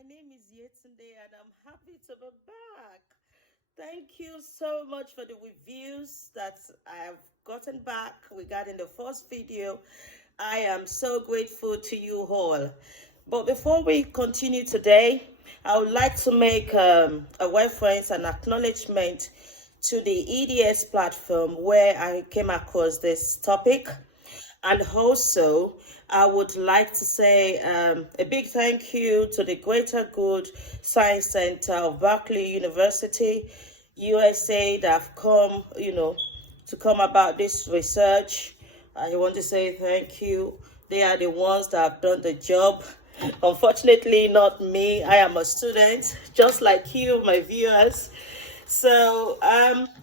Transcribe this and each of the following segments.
My name is Yetunde and I'm happy to be back. Thank you so much for the reviews that I have gotten back regarding the first video. I am so grateful to you all. But before we continue today, I would like to make a reference and acknowledgement to the EDS platform where I came across this topic. And also, I would like to say a big thank you to the Greater Good Science Center of Berkeley University, USA, that have come, to come about this research. I want to say thank you. They are the ones that have done the job. Unfortunately, not me. I am a student, just like you, my viewers. So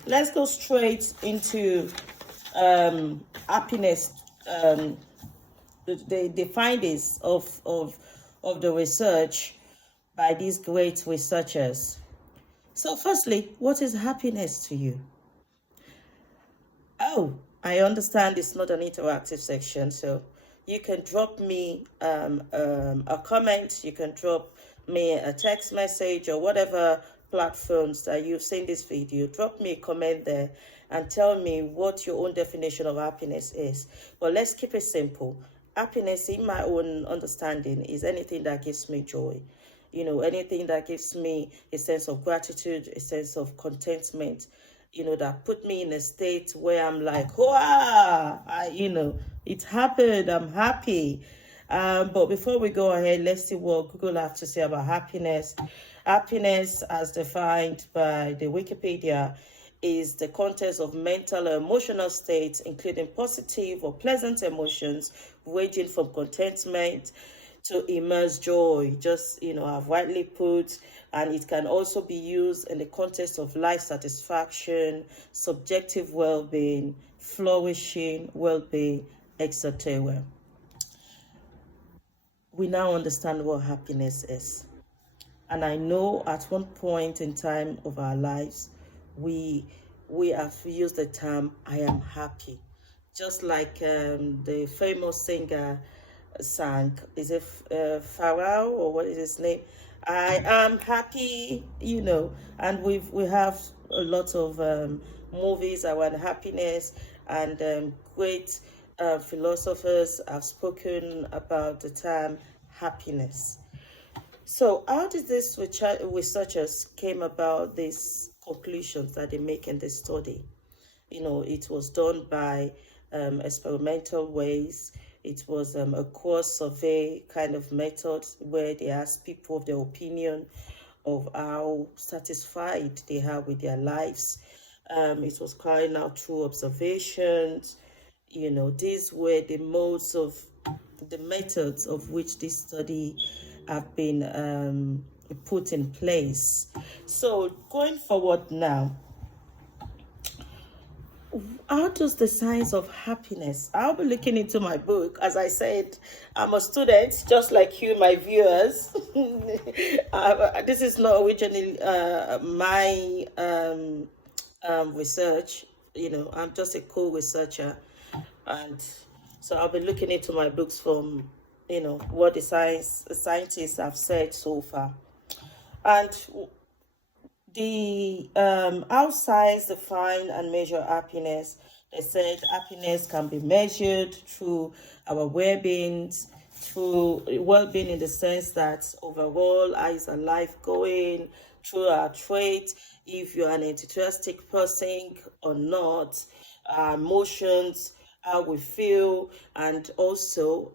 let's go straight into happiness, um, the findings of the research by these great researchers. So, firstly, what is happiness to you? Oh, I understand it's not an interactive section, so you can drop me a comment, you can drop me a text message or whatever platforms that you've seen this video. Drop me a comment there and tell me what your own definition of happiness is. But let's keep it simple. Happiness, in my own understanding, is anything that gives me joy. Anything that gives me a sense of gratitude, a sense of contentment, that put me in a state where I'm like, wow, it happened, I'm happy. But before we go ahead, let's see what Google have to say about happiness. Happiness, as defined by the Wikipedia, is the context of mental or emotional states, including positive or pleasant emotions, ranging from contentment to immerse joy, just I've rightly put, and it can also be used in the context of life satisfaction, subjective well-being, flourishing well-being, etc. We now understand what happiness is, and I know at one point in time of our lives, we we have used the term "I am happy," just like the famous singer sang. Is it Pharrell or what is his name? I am happy, and we have a lot of movies around happiness, and great philosophers have spoken about the term happiness. So, how did these researchers came about these conclusions that they make in this study? It was done by experimental ways. It was a course survey kind of method where they asked people of their opinion of how satisfied they are with their lives. It was carrying out through observations. These were the methods of which this study have been put in place. So going forward now, how does the science of happiness? I'll be looking into my book. As I said, I'm a student, just like you, my viewers. This is not originally my research. I'm just a co-researcher, and so I'll be looking into my books from what the scientists have said so far. And the how science define and measure happiness. They said happiness can be measured through our well-being, through well-being in the sense that overall how is our life going, through our traits, if you're an enthusiastic person or not, our emotions, how we feel, and also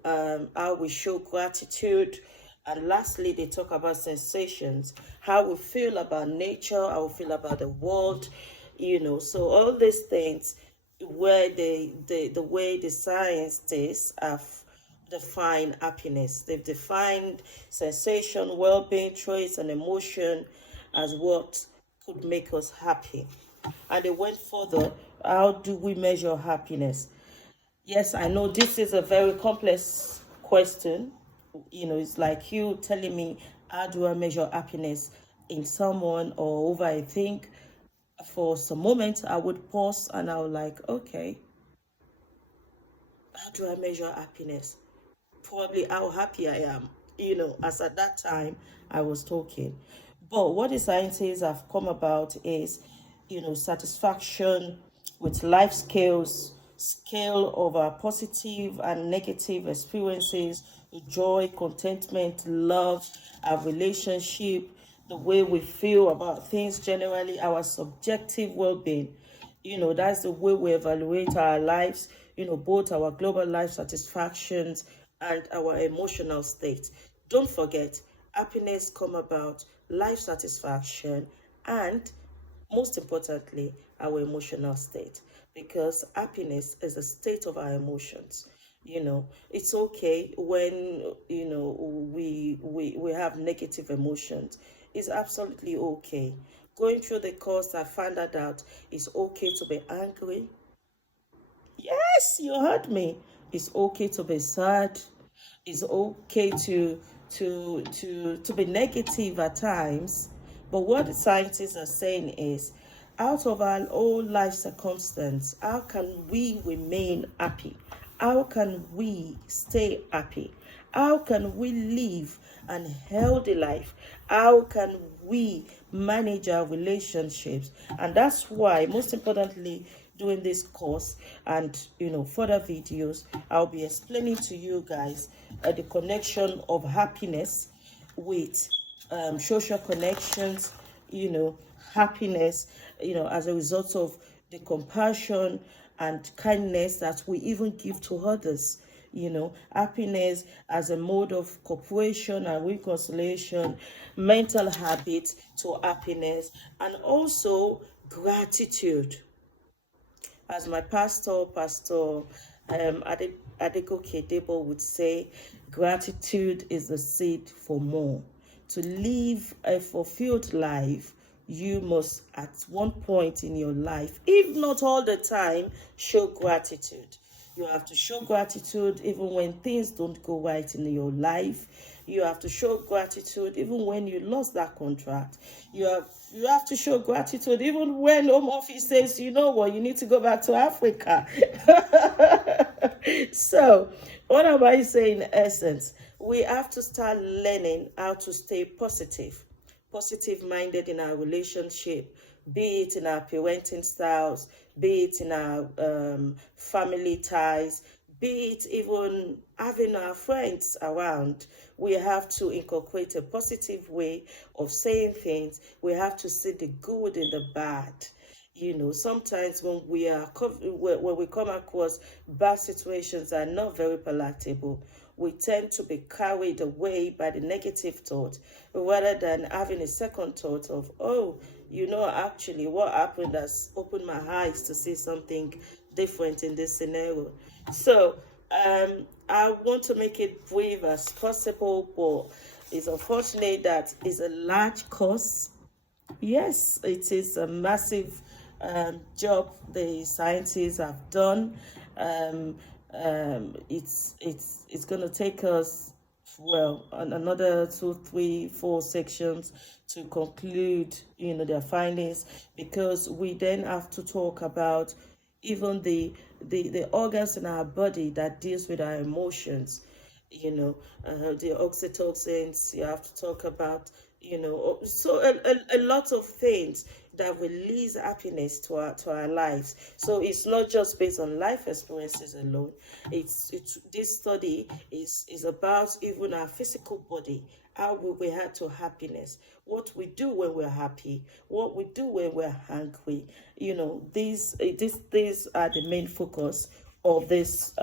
how we show gratitude. And lastly, they talk about sensations, how we feel about nature, how we feel about the world, So all these things, where the way the scientists have defined happiness, they've defined sensation, well-being, traits, and emotion as what could make us happy. And they went further. How do we measure happiness? Yes, I know this is a very complex question. It's like you telling me, how do I measure happiness in someone or over a thing? For some moments, I would pause and I would like, okay, how do I measure happiness? Probably how happy I am. as at that time I was talking. But what the scientists have come about is, satisfaction with life scale of our positive and negative experiences, joy, contentment, love, our relationship, the way we feel about things generally, our subjective well-being. That's the way we evaluate our lives, both our global life satisfactions and our emotional state. Don't forget, happiness come about life satisfaction and, most importantly, our emotional state, because happiness is a state of our emotions. It's okay when we have negative emotions. It's absolutely okay. Going through the course, I found out it's okay to be angry. Yes, you heard me. It's okay to be sad. It's okay to be negative at times. But what the scientists are saying is, out of our own life circumstance, how can we remain happy? How can we stay happy? How can we live an healthy life? How can we manage our relationships? And that's why, most importantly, doing this course and further videos, I'll be explaining to you guys the connection of happiness with social connections, happiness, as a result of the compassion and kindness that we even give to others. Happiness as a mode of cooperation and reconciliation, mental habits to happiness, and also gratitude. As my Pastor Adegoke Debo would say, gratitude is the seed for more. To live a fulfilled life, you must, at one point in your life, if not all the time, show gratitude. You have to show gratitude even when things don't go right in your life. You have to show gratitude even when you lost that contract. You have to show gratitude even when Home Office says, you know what, you need to go back to Africa. So, what am I saying in essence? We have to start learning how to stay positive minded in our relationship, be it in our parenting styles, be it in our family ties, be it even having our friends around. We have to inculcate a positive way of saying things. We have to see the good in the bad. Sometimes when when we come across bad situations that are not very palatable, we tend to be carried away by the negative thought rather than having a second thought of, oh, actually what happened has opened my eyes to see something different in this scenario. So I want to make it brief as possible, but it's unfortunate that it's a large course. Yes, it is a massive job the scientists have done. Um, it's going to take us, well, another 2, 3, 4 sections to conclude, their findings, because we then have to talk about even the organs in our body that deals with our emotions, the oxytocins. You have to talk about, so a lot of things that release happiness to our lives. So it's not just based on life experiences alone. It's this study is about even our physical body, how we react to happiness, what we do when we're happy, what we do when we're hungry. These are the main focus of this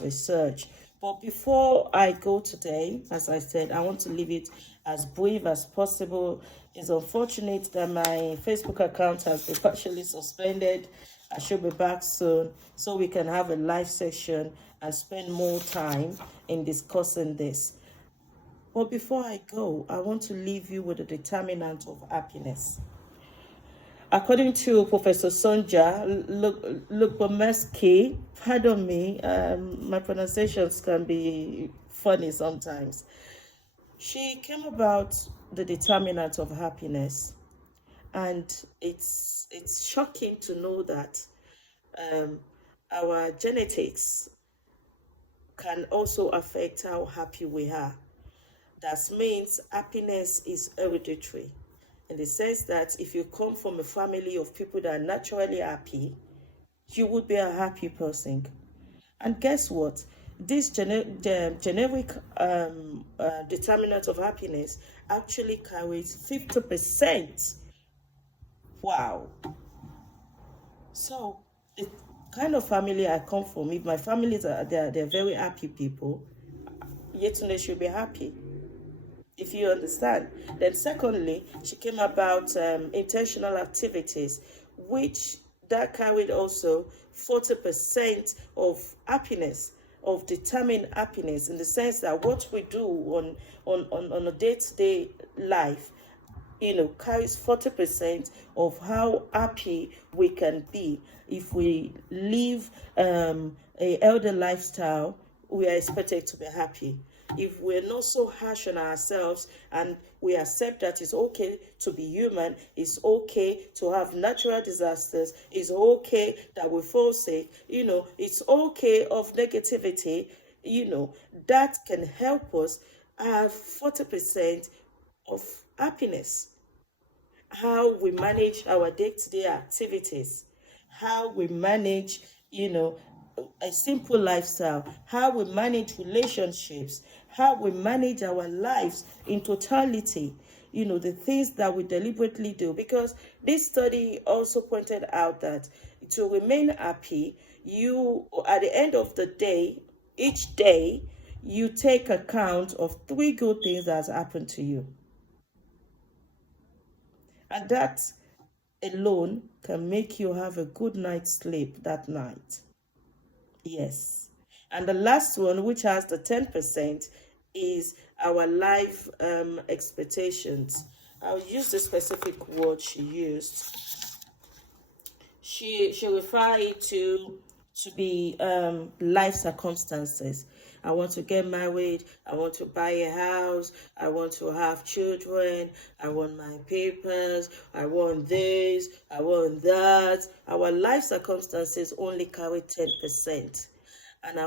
research. But before I go today, as I said, I want to leave it as brief as possible. It's unfortunate that my Facebook account has been partially suspended. I should be back soon so we can have a live session and spend more time in discussing this. But before I go, I want to leave you with the determinant of happiness. According to Professor Sonja Lubomirski, pardon me, my pronunciations can be funny sometimes. She came about the determinant of happiness, and it's shocking to know that our genetics can also affect how happy we are. That means happiness is hereditary, in the sense that if you come from a family of people that are naturally happy, you would be a happy person. And guess what? This generic determinant of happiness actually carries 50%. Wow. So, the kind of family I come from, if my families are they're very happy people, Yetunde should be happy, if you understand. Then secondly, she came about intentional activities, which that carried also 40% of happiness, of determined happiness, in the sense that what we do on a day-to-day life, carries 40% of how happy we can be. If we live a healthy lifestyle, we are expected to be happy. If we're not so harsh on ourselves and we accept that it's okay to be human, it's okay to have natural disasters, it's okay that we fall sick, it's okay of negativity, that can help us have 40% of happiness. How we manage our day-to-day activities, how we manage, a simple lifestyle, how we manage relationships, how we manage our lives in totality, the things that we deliberately do. Because this study also pointed out that to remain happy, you, at the end of the day, each day, you take account of 3 good things that has happened to you. And that alone can make you have a good night's sleep that night. Yes. And the last one, which has the 10%, is our life expectations. I'll use the specific word she used. She referred it to be life circumstances. I want to get married, I want to buy a house, I want to have children, I want my papers, I want this, I want that. Our life circumstances only carry 10%. And